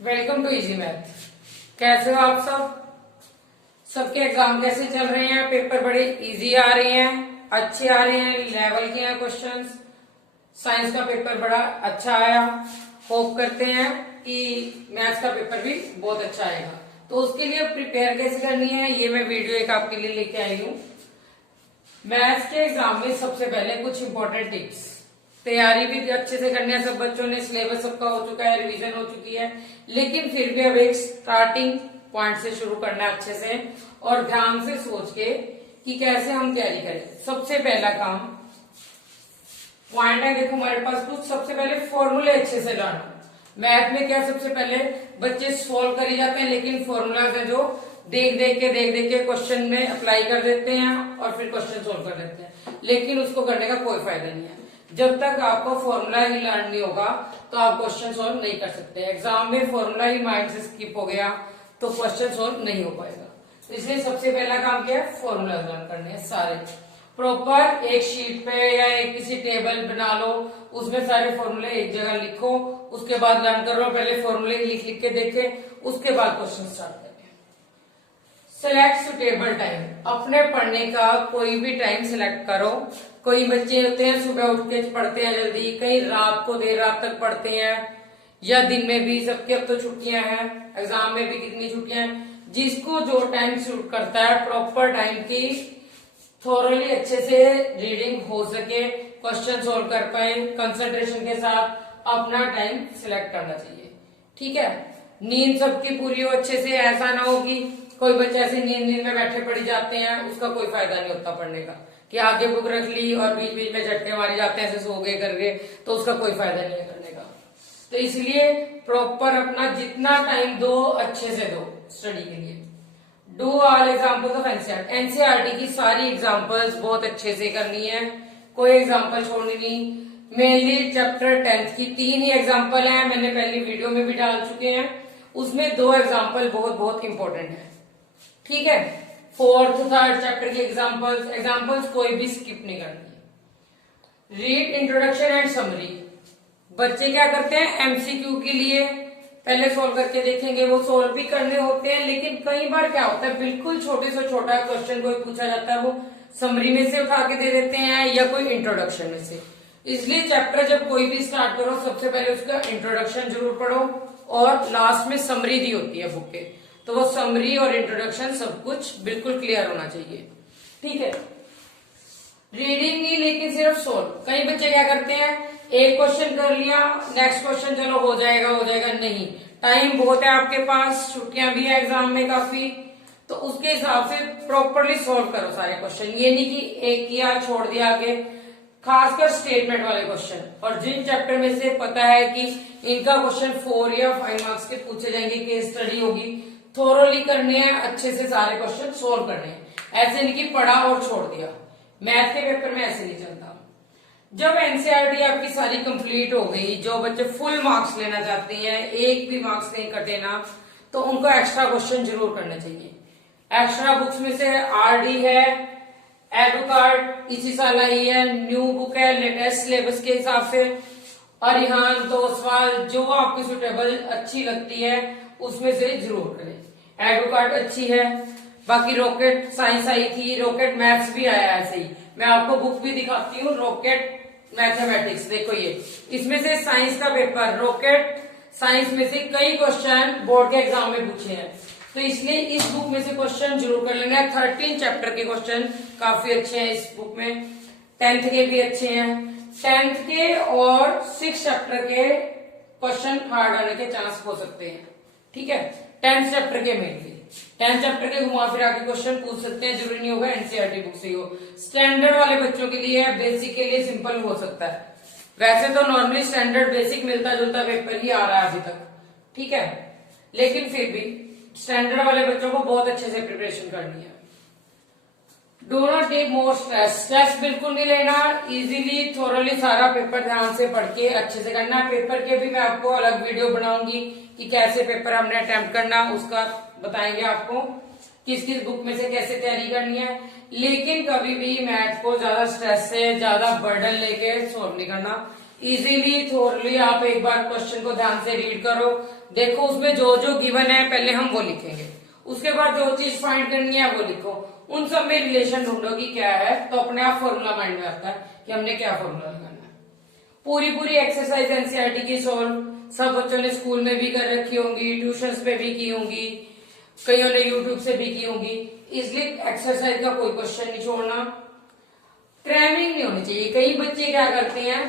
Welcome to easy math. कैसे हो आप सब? सबके एग्जाम कैसे चल रहे हैं? पेपर बड़े इजी आ रहे हैं, अच्छे आ रहे हैं, लेवल के हैं क्वेश्चंस। साइंस का पेपर बड़ा अच्छा आया। होप करते हैं कि मैथ्स का पेपर भी बहुत अच्छा आएगा। तो उसके लिए प्रिपेयर कैसे करनी है ये मैं वीडियो एक आपके लिए लेके आई हूँ। मैथ्स के एग्जाम में सबसे पहले कुछ इंपॉर्टेंट टिप्स। तैयारी भी अच्छे से करनी है सब बच्चों ने, सिलेबस सबका हो चुका है, रिवीजन हो चुकी है, लेकिन फिर भी अब एक स्टार्टिंग पॉइंट से शुरू करना है अच्छे से और ध्यान से सोच के कि कैसे हम तैयारी करें। सबसे पहला काम पॉइंट है, देखो हमारे पास कुछ सबसे पहले फॉर्मूले अच्छे से लाना। मैथ में क्या सबसे पहले बच्चे सोल्व करी जाते हैं, लेकिन फॉर्मूलाज है जो देख देख के क्वेश्चन में अप्लाई कर देते हैं और फिर क्वेश्चन सोल्व कर देते हैं, लेकिन उसको करने का कोई फायदा नहीं है। जब तक आपको फॉर्मूला ही लर्न नहीं होगा तो आप क्वेश्चन सोल्व नहीं कर सकते। एग्जाम में फॉर्मूला ही माइंड से स्किप हो गया तो क्वेश्चन सोल्व नहीं हो पाएगा। तो इसलिए सबसे पहला काम क्या है, फॉर्मूला लर्न करने हैं सारे प्रॉपर। एक शीट पे या एक किसी टेबल बना लो, उसमें सारे फॉर्मूले एक जगह लिखो, उसके बाद लर्न करो। पहले फॉर्मूले लिख लिख के देखे, उसके बाद क्वेश्चन स्टार्ट करें। सिलेक्ट सुटेबल टाइम, अपने पढ़ने का कोई भी टाइम सिलेक्ट करो। कोई बच्चे होते हैं सुबह उठ के पढ़ते हैं जल्दी, कई रात को देर रात तक पढ़ते हैं, या दिन में भी। सबके अब तो छुट्टियां हैं, एग्जाम में भी कितनी छुट्टियां हैं। जिसको जो टाइम सूट करता है, प्रॉपर टाइम की थोरली अच्छे से रीडिंग हो सके, क्वेश्चन सोल्व कर पाए कंसंट्रेशन के साथ, अपना टाइम सिलेक्ट करना चाहिए। ठीक है, नींद सबकी पूरी हो अच्छे से। ऐसा ना हो कि कोई बच्चे ऐसे नींद में बैठे पड़ी जाते हैं, उसका कोई फायदा नहीं होता पढ़ने का, कि आगे बुक रख ली और बीच बीच में झटके मारे जाते हैं ऐसे सो गए करके, तो उसका कोई फायदा नहीं है करने का। तो इसलिए प्रॉपर अपना जितना टाइम दो अच्छे से दो स्टडी के लिए। Do all examples of NCERT, NCERT की सारी एग्जाम्पल्स बहुत अच्छे से करनी है, कोई एग्जाम्पल छोड़नी नहीं। मेनली चैप्टर 10th की 3 ही एग्जाम्पल है, मैंने पहली वीडियो में भी डाल चुके हैं, उसमें 2 एग्जाम्पल बहुत बहुत इंपॉर्टेंट है। ठीक है, 4th 3rd चैप्टर की एग्जाम्पल्स कोई भी स्किप नहीं करनी। रीड इंट्रोडक्शन एंड समरी, बच्चे क्या करते हैं एमसीक्यू के लिए पहले सोल्व करके देखेंगे, वो सोल्व भी करने होते हैं, लेकिन कई बार क्या होता है बिल्कुल छोटे से छोटा क्वेश्चन कोई पूछा जाता है, वो समरी में से उठा के दे देते हैं या कोई इंट्रोडक्शन में से। इसलिए चैप्टर जब कोई भी स्टार्ट करो सबसे पहले उसका इंट्रोडक्शन जरूर पढ़ो और लास्ट में समरी दी होती है बुक के, तो वो समरी और इंट्रोडक्शन सब कुछ बिल्कुल क्लियर होना चाहिए। ठीक है, रीडिंग नहीं लेकिन सिर्फ सोल्व। कई बच्चे क्या करते हैं एक क्वेश्चन कर लिया, नेक्स्ट क्वेश्चन चलो हो जाएगा नहीं, टाइम बहुत है आपके पास, छुट्टियां भी है एग्जाम में काफी, तो उसके हिसाब से प्रॉपरली सोल्व करो सारे क्वेश्चन। ये नहीं कि एक किया छोड़ दिया आगे, खासकर स्टेटमेंट वाले क्वेश्चन। और जिन चैप्टर में से पता है कि इनका क्वेश्चन 4 या 5 मार्क्स के पूछे जाएंगे, केस स्टडी होगी, थोरोली करने हैं, अच्छे से सारे क्वेश्चन सोल्व करने हैं। ऐसे नहीं कि पढ़ा और छोड़ दिया, मैथ के पेपर में ऐसे नहीं चलता। जब एनसीईआरटी आपकी सारी कंप्लीट हो गई, जो बच्चे फुल मार्क्स लेना चाहते हैं, एक भी मार्क्स नहीं कटे ना, तो उनको एक्स्ट्रा क्वेश्चन जरूर करना चाहिए। एक्स्ट्रा बुक्स में से आरडी है, एडुकार्ड इसी साल आई है, न्यू बुक है लेटेस्ट सिलेबस के हिसाब से, अरिहान तो सवाल जो आपकी सुटेबल अच्छी लगती है उसमें से जरूर करें। एडुकार्ड अच्छी है, बाकी रॉकेट साइंस आई थी, रॉकेट मैथ्स भी आया ऐसे ही। मैं आपको बुक भी दिखाती हूँ, रॉकेट मैथमेटिक्स, देखो ये इसमें से साइंस का पेपर, रॉकेट साइंस में से कई क्वेश्चन बोर्ड के एग्जाम में पूछे हैं, तो इसलिए इस बुक में से क्वेश्चन जरूर कर लेना है। 13 चैप्टर के क्वेश्चन काफी अच्छे हैं इस बुक में, 10th के भी अच्छे हैं। 10th के और 6 चैप्टर के क्वेश्चन हार्ड आने के चांस हो सकते हैं। ठीक है, 10th चैप्टर के मेनली 10th चैप्टर के घुमा फिरा के क्वेश्चन पूछ सकते हैं, जरूरी नहीं होगा एनसीईआरटी बुक से ही हो। स्टैंडर्ड वाले बच्चों के लिए, बेसिक के लिए सिंपल हो सकता है। वैसे तो नॉर्मली स्टैंडर्ड बेसिक मिलता जुलता पेपर ही आ रहा है अभी तक, ठीक है, लेकिन फिर भी स्टैंडर्ड वाले बच्चों को बहुत अच्छे से प्रिपरेशन करनी है। Do not take more stress, stress बिल्कुल नहीं लेना, इजीली थोरली सारा पेपर ध्यान से पढ़ के अच्छे से करना। पेपर के भी मैं आपको अलग वीडियो बनाऊंगी कि कैसे पेपर हमने अटेम्प्ट करना, उसका बताएंगे आपको किस किस बुक में से कैसे तैयारी करनी है। लेकिन कभी भी मैथ को ज्यादा स्ट्रेस से, ज्यादा बर्डन लेके सॉल्व नहीं करना। इजीली थोरली आप एक बार क्वेश्चन को ध्यान से रीड करो, देखो उसमें जो जो गिवन है पहले हम वो लिखेंगे, उसके बाद जो चीज फाइंड करनी है वो लिखो, उन सब में रिलेशन ढूंढो कि क्या है, तो अपने आप फॉर्मूला माइंड में आता है कि हमने क्या फॉर्मूला लगाना है। पूरी पूरी एक्सरसाइज एनसीईआरटी की सोल्व सब बच्चों ने स्कूल में भी कर रखी होंगी, ट्यूशंस पे भी की होंगी, कईयों ने यूट्यूब से भी की होंगी। इसलिए एक्सरसाइज का कोई क्वेश्चन नहीं छोड़ना, क्रैमिंग नहीं होनी चाहिए। कई बच्चे क्या करते हैं,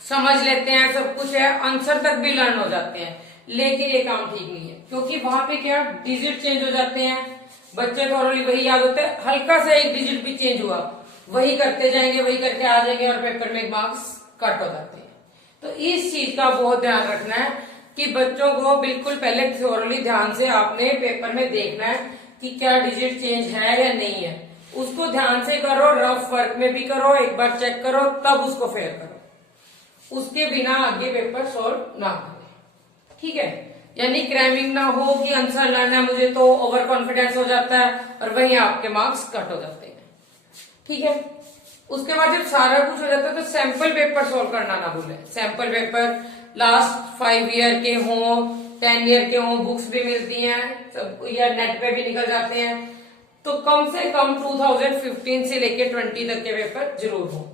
समझ लेते हैं सब कुछ है, आंसर तक भी लर्न हो जाते हैं, लेकिन ये काम ठीक नहीं है, क्योंकि वहां पे क्या डिजिट चेंज हो जाते हैं, बच्चे थोड़ी वही याद होते हैं, हल्का सा एक डिजिट भी चेंज हुआ वही करते जाएंगे, वही करके आ जाएंगे और पेपर में मार्क्स कट हो जाते हैं। तो इस चीज का बहुत ध्यान रखना है कि बच्चों को बिल्कुल पहले थोड़ी ध्यान से आपने पेपर में देखना है कि क्या डिजिट चेंज है या नहीं है, उसको ध्यान से करो, रफ वर्क में भी करो, एक बार चेक करो तब उसको फेयर करो, उसके बिना आगे पेपर सॉल्व ना करें। ठीक है, यानी क्रैमिंग ना हो कि आंसर लाना है मुझे तो ओवर कॉन्फिडेंस हो जाता है और वहीं आपके मार्क्स कट हो जाते हैं। ठीक है, उसके बाद जब सारा कुछ हो जाता है तो सैंपल पेपर सॉल्व करना ना भूलें। सैंपल पेपर लास्ट 5 ईयर के हों, 10 ईयर के हों, बुक्स भी मिलती हैं या नेट पे भी निकल जाते हैं, तो कम से कम 2015 से लेके 20 तक के पेपर जरूर हो।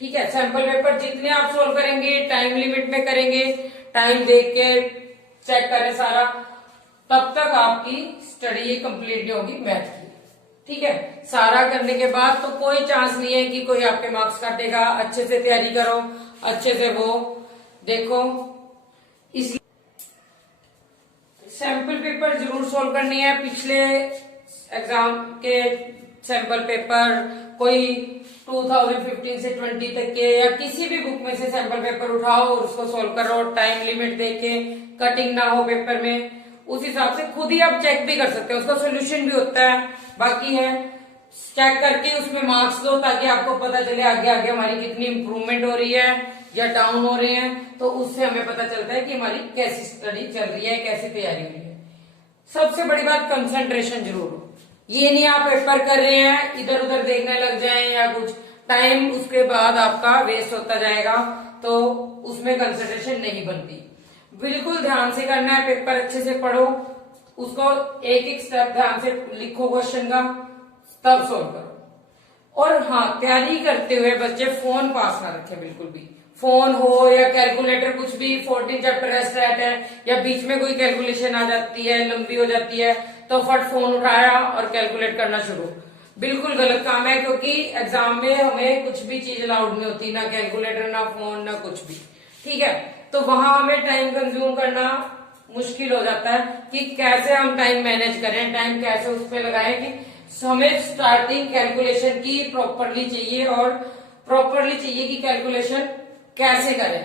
ठीक है, सैंपल पेपर जितने आप सोल्व करेंगे टाइम लिमिट में करेंगे, टाइम देख के चेक करें सारा, तब तक आपकी स्टडी कंप्लीट नहीं होगी मैथ की। ठीक है, सारा करने के बाद तो कोई चांस नहीं है कि कोई आपके मार्क्स काटेगा। अच्छे से तैयारी करो, अच्छे से वो देखो, इसलिए सैंपल पेपर जरूर सोल्व करनी है। पिछले एग्जाम के सैंपल पेपर कोई 2015 से 20 तक के या किसी भी बुक में से सैंपल पेपर उठाओ और उसको सोल्व करो, टाइम लिमिट देके, कटिंग ना हो पेपर में, उस हिसाब से खुद ही आप चेक भी कर सकते हो, उसका सोल्यूशन भी होता है। बाकी है चेक करके उसमें मार्क्स दो ताकि आपको पता चले आगे आगे हमारी कितनी इंप्रूवमेंट हो रही है या डाउन हो रहे हैं, तो उससे हमें पता चलता है कि हमारी कैसी स्टडी चल रही है, कैसी तैयारी हो रही है। सबसे बड़ी बात कंसंट्रेशन जरूर हो, ये नहीं आप पेपर कर रहे हैं इधर उधर देखने लग जाएं या कुछ, टाइम उसके बाद आपका वेस्ट होता जाएगा, तो उसमें कंसंट्रेशन नहीं बनती। बिल्कुल ध्यान से करना है, पेपर अच्छे से पढ़ो, उसको एक एक स्टेप ध्यान से लिखो क्वेश्चन का, तब सोल्व करो। और हाँ, तैयारी करते हुए बच्चे फोन पास ना रखें बिल्कुल भी, फोन हो या कैलकुलेटर, कुछ भी 14 चैप्टर है, स्टैट है, या बीच में कोई कैलकुलेशन आ जाती है, लंबी हो जाती है, तो फट फोन उठाया और कैलकुलेट करना शुरू, बिल्कुल गलत काम है, क्योंकि एग्जाम में हमें कुछ भी चीज अलाउड नहीं होती, ना कैलकुलेटर, ना फोन, ना कुछ भी। ठीक है, तो वहां हमें टाइम कंज्यूम करना मुश्किल हो जाता है कि कैसे हम टाइम मैनेज करें, टाइम कैसे उस पर लगाएं कि हमें स्टार्टिंग कैलकुलेशन की प्रॉपरली चाहिए, और प्रॉपरली चाहिए कि कैलकुलेशन कैसे करें,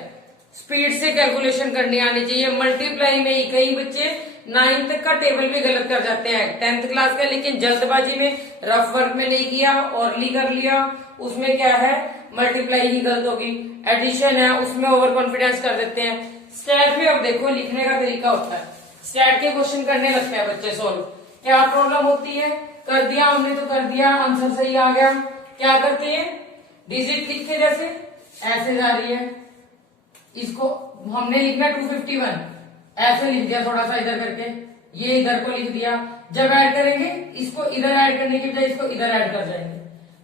स्पीड से कैलकुलेशन करनी आनी चाहिए। मल्टीप्लाई में ही कई बच्चे 9th तक का टेबल भी गलत कर जाते हैं 10th क्लास का, लेकिन जल्दबाजी में रफ वर्क में नहीं किया, ऑर्ली कर लिया, उसमें क्या है मल्टीप्लाई ही गलत होगी। एडिशन है उसमें ओवर कॉन्फिडेंस कर देते हैं। स्टैट में अब देखो लिखने का तरीका होता है, स्टैट के क्वेश्चन करने लगते हैं बच्चे सोल्व, क्या प्रॉब्लम होती है, कर दिया हमने तो कर दिया, आंसर सही आ गया, क्या करते हैं डिजिट लिख के जैसे ऐसे जा रही है, इसको हमने लिखना 251, ऐसे लिख दिया थोड़ा सा इधर करके, ये इधर को लिख दिया, जब ऐड करेंगे इसको इधर ऐड करने की बजाय इसको इधर ऐड कर जाएंगे,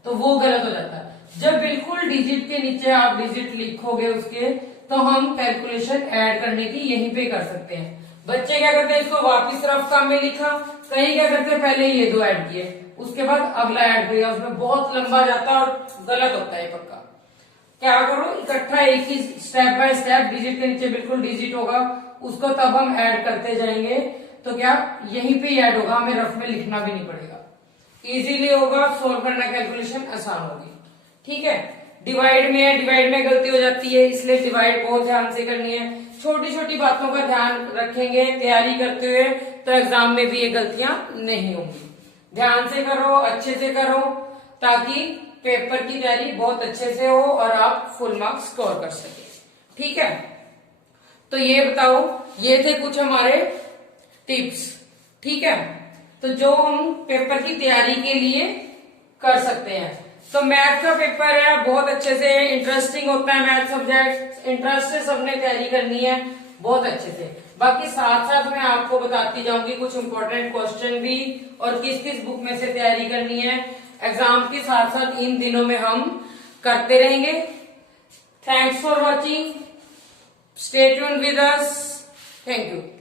तो वो गलत हो जाता है। जब बिल्कुल डिजिट के नीचे आप डिजिट लिखोगे उसके, तो हम कैलकुलेशन ऐड करने की यहीं पे कर सकते हैं। बच्चे क्या करते हैं, इसको वापिस रफ काम में लिखा, कहीं क्या करते हैं पहले ये 2 ऐड किए, उसके बाद अगला ऐड किया, उसमें बहुत लंबा जाता है और गलत होता है पक्का। क्या करो, इकट्ठा एक ही स्टेप बाय स्टेप, डिजिट के नीचे बिल्कुल डिजिट होगा, उसको तब हम ऐड करते जाएंगे, तो क्या यहीं पे ऐड होगा, हमें रफ में लिखना भी नहीं पड़ेगा, इजीली होगा, सोल्व करना कैलकुलेशन आसान होगी। ठीक है, डिवाइड में है, डिवाइड में गलती हो जाती है, इसलिए डिवाइड बहुत ध्यान से करनी है। छोटी छोटी बातों का ध्यान रखेंगे तैयारी करते हुए, तो एग्जाम में भी ये गलतियां नहीं होंगी। ध्यान से करो, अच्छे से करो, ताकि पेपर की तैयारी बहुत अच्छे से हो और आप फुल मार्क्स स्कोर कर सके। ठीक है, तो ये बताओ, ये थे कुछ हमारे टिप्स। ठीक है, तो जो हम पेपर की तैयारी के लिए कर सकते हैं, तो मैथ का पेपर है, बहुत अच्छे से इंटरेस्टिंग होता है मैथ सब्जेक्ट, इंटरेस्ट से सबने तैयारी करनी है, बहुत अच्छे से। बाकी साथ साथ मैं आपको बताती जाऊंगी कुछ इंपॉर्टेंट क्वेश्चन भी और किस किस बुक में से तैयारी करनी है। एग्जाम के साथ साथ इन दिनों में हम करते रहेंगे। Thanks for watching, stay tuned with us, thank you.